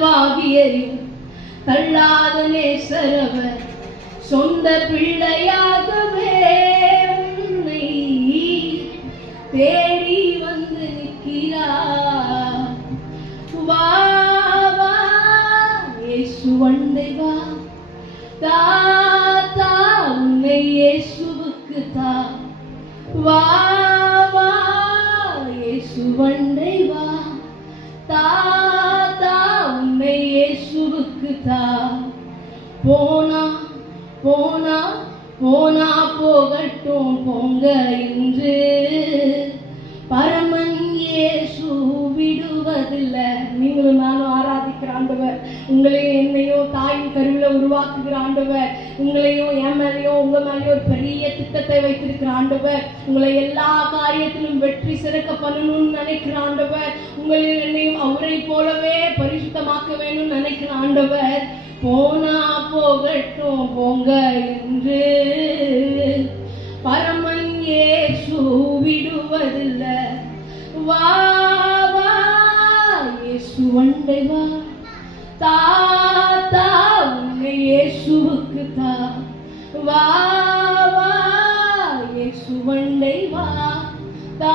பாவியையும் தள்ளாத நேசரவர் சொந்த பிள்ளையாகவே உன்னை தேடி வந்து நிற்கிறார். வா வா இயேசுவண்டை வா, தாத்தா உன்னை இயேசுவுக்கு தா. வா வா இயேசுவண்டை வா, தாத்தா உன்னை இயேசுவுக்கு தா. போனா போனா போனா போகட்டும் போங்க என்று பரமன் இயேசு விடுவதில்லை. நீங்களும் நானும் ஆராதிக்கிற ஆண்டவர், உங்களையும் என்னையும் தாயின் கருவில உருவாக்குகிற ஆண்டவர், உங்களையும் என் மேலையும் உங்க மேலேயும் ஒரு பெரிய திட்டத்தை வைத்திருக்கிற ஆண்டவர், உங்களை எல்லா காரியத்திலும் வெற்றி சிறக்க பண்ணணும்னு நினைக்கிற ஆண்டவர், உங்களையும் என்னையும் அவரை போலவே பரிசுத்தமாக்க வேணும்னு நினைக்கிற ஆண்டவர். போனா போகட்டும் போங்க என்று பரமன் இயேசு விடுவதில்லை. வா வா இயேசுவண்டை வா, தாத்தா உன்னை இயேசுவுக்கு தா. வா வா இயேசுவண்டை வா, தா